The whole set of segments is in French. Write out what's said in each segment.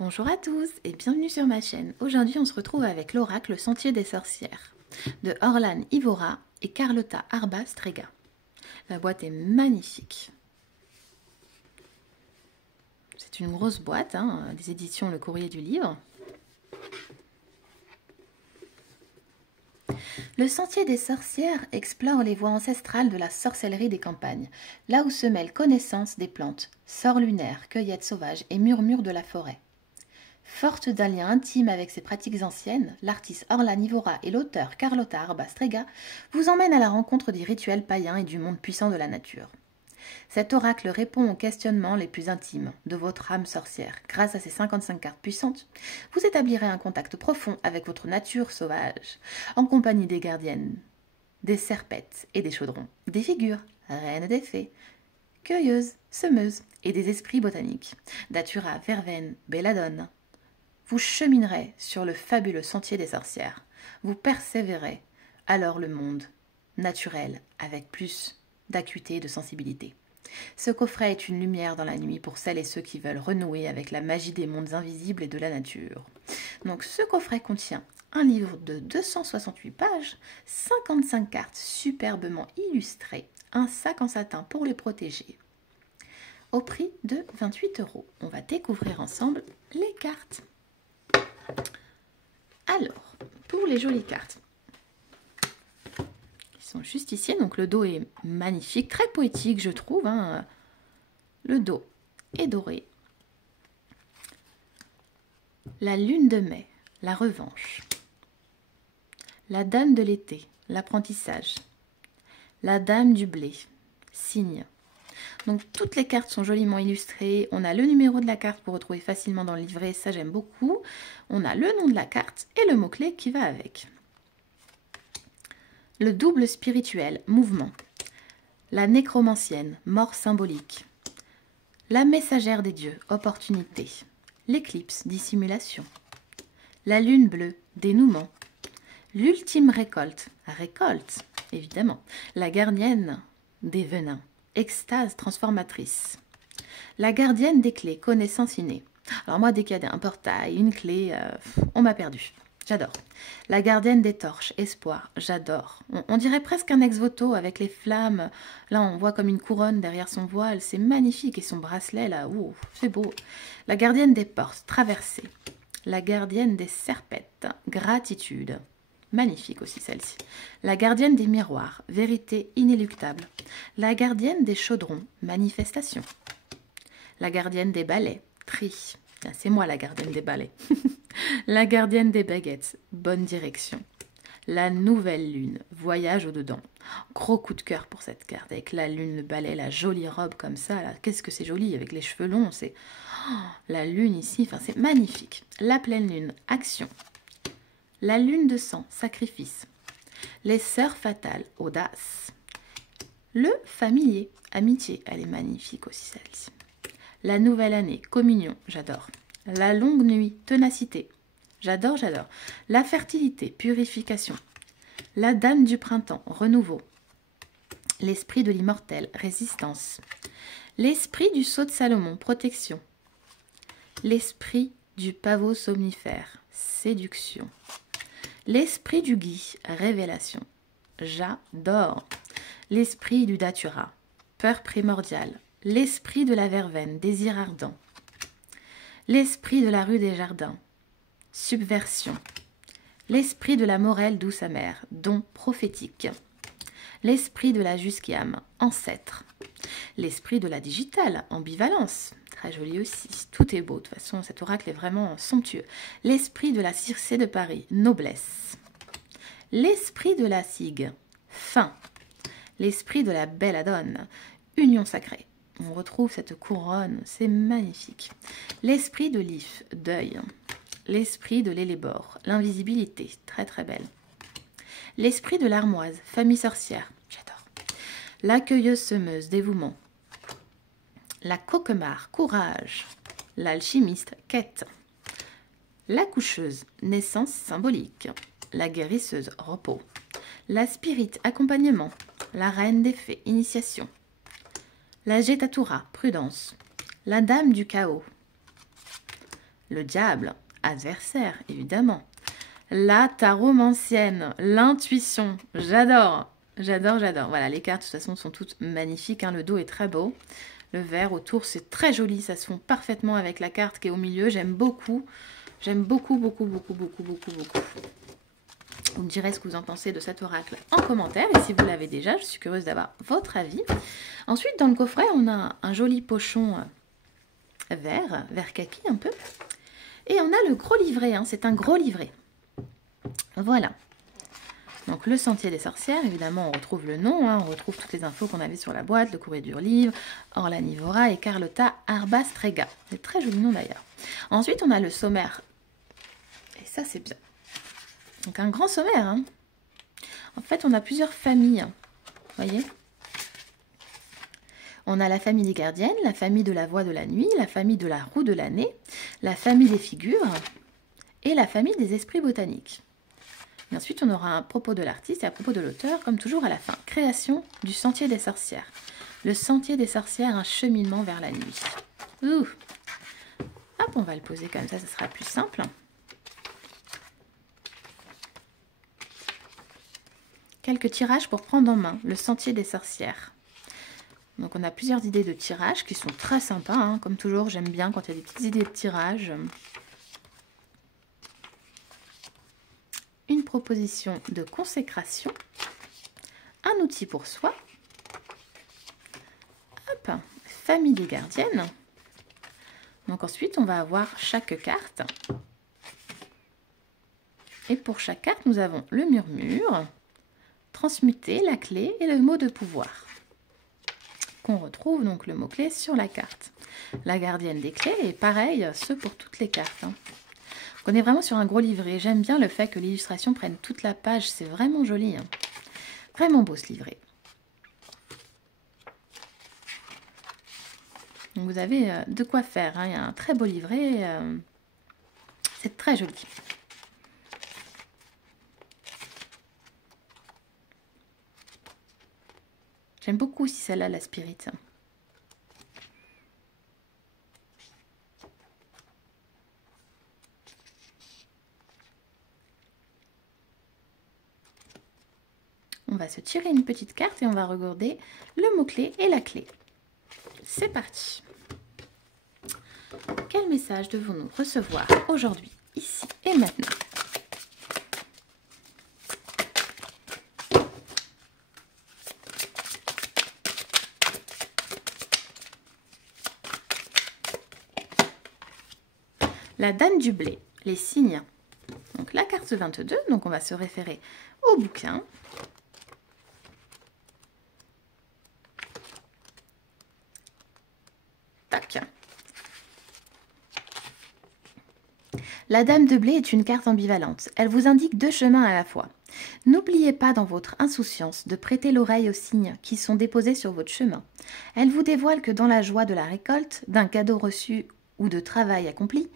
Bonjour à tous et bienvenue sur ma chaîne. Aujourd'hui on se retrouve avec l'oracle Sentier des sorcières de Orlan Ivora et Carlotta Arba Strega. La boîte est magnifique. C'est une grosse boîte, des éditions Le Courrier du Livre. Le Sentier des sorcières explore les voies ancestrales de la sorcellerie des campagnes, là où se mêlent connaissance des plantes, sorts lunaires, cueillettes sauvages et murmures de la forêt. Forte d'un lien intime avec ses pratiques anciennes, l'artiste Orlan Ivora et l'auteur Carlotta Arba Strega vous emmènent à la rencontre des rituels païens et du monde puissant de la nature. Cet oracle répond aux questionnements les plus intimes de votre âme sorcière. Grâce à ces 55 cartes puissantes, vous établirez un contact profond avec votre nature sauvage, en compagnie des gardiennes, des serpettes et des chaudrons, des figures, reines des fées, cueilleuses, semeuses et des esprits botaniques, datura, verveine, belladone. Vous cheminerez sur le fabuleux sentier des sorcières. Vous persévérez alors le monde naturel avec plus d'acuité et de sensibilité. Ce coffret est une lumière dans la nuit pour celles et ceux qui veulent renouer avec la magie des mondes invisibles et de la nature. Donc ce coffret contient un livre de 268 pages, 55 cartes superbement illustrées, un sac en satin pour les protéger, au prix de 28 €. On va découvrir ensemble les cartes. Alors, pour les jolies cartes, qui sont juste ici, donc le dos est magnifique, très poétique je trouve, Le dos est doré. La lune de mai, la revanche. La dame de l'été, l'apprentissage. La dame du blé, signe. Donc toutes les cartes sont joliment illustrées. On a le numéro de la carte pour retrouver facilement dans le livret, ça j'aime beaucoup. On a le nom de la carte et le mot-clé qui va avec. Le double spirituel, mouvement. La nécromancienne, mort symbolique. La messagère des dieux, opportunité. L'éclipse, dissimulation. La lune bleue, dénouement. L'ultime récolte, récolte, évidemment. La gardienne des venins. Extase transformatrice. La gardienne des clés, connaissance innée. Alors moi, dès qu'il y a un portail, une clé, on m'a perdu. J'adore. La gardienne des torches, espoir, j'adore. On dirait presque un ex-voto avec les flammes. Là, on voit comme une couronne derrière son voile. C'est magnifique. Et son bracelet, là, c'est beau. La gardienne des portes, traversée. La gardienne des serpettes, gratitude. Magnifique aussi celle-ci. La gardienne des miroirs, vérité inéluctable. La gardienne des chaudrons, manifestation. La gardienne des balais, tri. C'est moi la gardienne des balais. La gardienne des baguettes, bonne direction. La nouvelle lune, voyage au-dedans. Gros coup de cœur pour cette carte, avec la lune, le balai, la jolie robe comme ça. Qu'est-ce que c'est joli, avec les cheveux longs. C'est la lune ici, c'est magnifique. La pleine lune, action. La lune de sang, sacrifice. Les sœurs fatales, audace. Le familier, amitié, elle est magnifique aussi celle-ci. La nouvelle année, communion, j'adore. La longue nuit, ténacité, j'adore, j'adore. La fertilité, purification. La dame du printemps, renouveau. L'esprit de l'immortel, résistance. L'esprit du sceau de Salomon, protection. L'esprit du pavot somnifère, séduction. L'esprit du gui, révélation. J'adore. L'esprit du datura, peur primordiale. L'esprit de la verveine, désir ardent. L'esprit de la rue des jardins, subversion. L'esprit de la morelle douce amère, don prophétique. L'esprit de la jusquiame, ancêtre. L'esprit de la digitale, ambivalence. Très joli aussi, tout est beau, de toute façon cet oracle est vraiment somptueux. L'esprit de la Circé de Paris, noblesse. L'esprit de la cygue, fin. L'esprit de la belladone, union sacrée. On retrouve cette couronne, c'est magnifique. L'esprit de l'if, deuil. L'esprit de l'élébore, l'invisibilité, très très belle. L'esprit de l'armoise, famille sorcière, j'adore. La cueilleuse semeuse, dévouement. La coquemare, courage. L'alchimiste, quête. La coucheuse, naissance symbolique. La guérisseuse, repos. La spirite, accompagnement. La reine des fées, initiation. La Getatura, prudence. La dame du chaos. Le diable, adversaire, évidemment. La taromancienne, l'intuition, j'adore, j'adore, j'adore. Voilà, les cartes de toute façon sont toutes magnifiques, hein. Le dos est très beau. Le vert autour, c'est très joli, ça se fond parfaitement avec la carte qui est au milieu. J'aime beaucoup, beaucoup, beaucoup, beaucoup, beaucoup, beaucoup, beaucoup. Vous me direz ce que vous en pensez de cet oracle en commentaire. Et si vous l'avez déjà, je suis curieuse d'avoir votre avis. Ensuite, dans le coffret, on a un joli pochon vert kaki un peu. Et on a le gros livret, hein, c'est un gros livret. Voilà. Donc le Sentier des Sorcières, évidemment on retrouve le nom, hein, on retrouve toutes les infos qu'on avait sur la boîte, le courrier du livre, Orla Nivora et Carlotta Arbastrega. C'est très joli nom d'ailleurs. Ensuite on a le sommaire. Et ça c'est bien. Donc un grand sommaire. Hein. En fait on a plusieurs familles. Vous voyez ? On a la famille des gardiennes, la famille de la voix de la nuit, la famille de la roue de l'année, la famille des figures et la famille des esprits botaniques. Et ensuite, on aura un propos de l'artiste et un propos de l'auteur, comme toujours à la fin. Création du Sentier des Sorcières. Le Sentier des Sorcières, un cheminement vers la nuit. Ouh. Hop, on va le poser comme ça sera plus simple. Quelques tirages pour prendre en main. Le Sentier des Sorcières. Donc, on a plusieurs idées de tirages qui sont très sympas. Hein. Comme toujours, j'aime bien quand il y a des petites idées de tirage. Une proposition de consécration, un outil pour soi, hop, famille des gardiennes. Donc ensuite, on va avoir chaque carte. Et pour chaque carte, nous avons le murmure, transmuter, la clé et le mot de pouvoir. Qu'on retrouve donc le mot-clé sur la carte. La gardienne des clés et pareil, ce pour toutes les cartes. Hein. On est vraiment sur un gros livret. J'aime bien le fait que l'illustration prenne toute la page. C'est vraiment joli. Hein. Vraiment beau ce livret. Donc vous avez de quoi faire. Hein. Il y a un très beau livret. C'est très joli. J'aime beaucoup aussi celle-là, la Spirit. On va se tirer une petite carte et on va regarder le mot-clé et la clé. C'est parti. Quel message devons-nous recevoir aujourd'hui, ici et maintenant? La Dame du Blé, les signes. Donc la carte 22, donc on va se référer au bouquin. Tac. La Dame de Blé est une carte ambivalente. Elle vous indique deux chemins à la fois. N'oubliez pas dans votre insouciance de prêter l'oreille aux signes qui sont déposés sur votre chemin. Elle vous dévoile que dans la joie de la récolte, d'un cadeau reçu ou de travail accompli,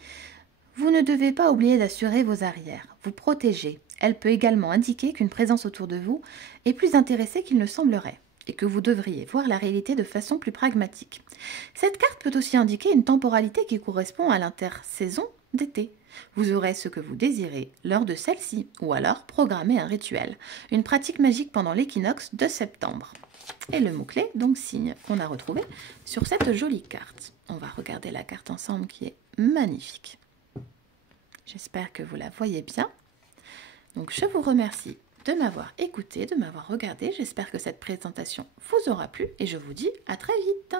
vous ne devez pas oublier d'assurer vos arrières, vous protéger. Elle peut également indiquer qu'une présence autour de vous est plus intéressée qu'il ne semblerait et que vous devriez voir la réalité de façon plus pragmatique. Cette carte peut aussi indiquer une temporalité qui correspond à l'intersaison d'été. Vous aurez ce que vous désirez lors de celle-ci, ou alors programmer un rituel, une pratique magique pendant l'équinoxe de septembre. Et le mot-clé, donc signe, qu'on a retrouvé sur cette jolie carte. On va regarder la carte ensemble qui est magnifique. J'espère que vous la voyez bien. Donc je vous remercie de m'avoir écouté, de m'avoir regardé. J'espère que cette présentation vous aura plu et je vous dis à très vite.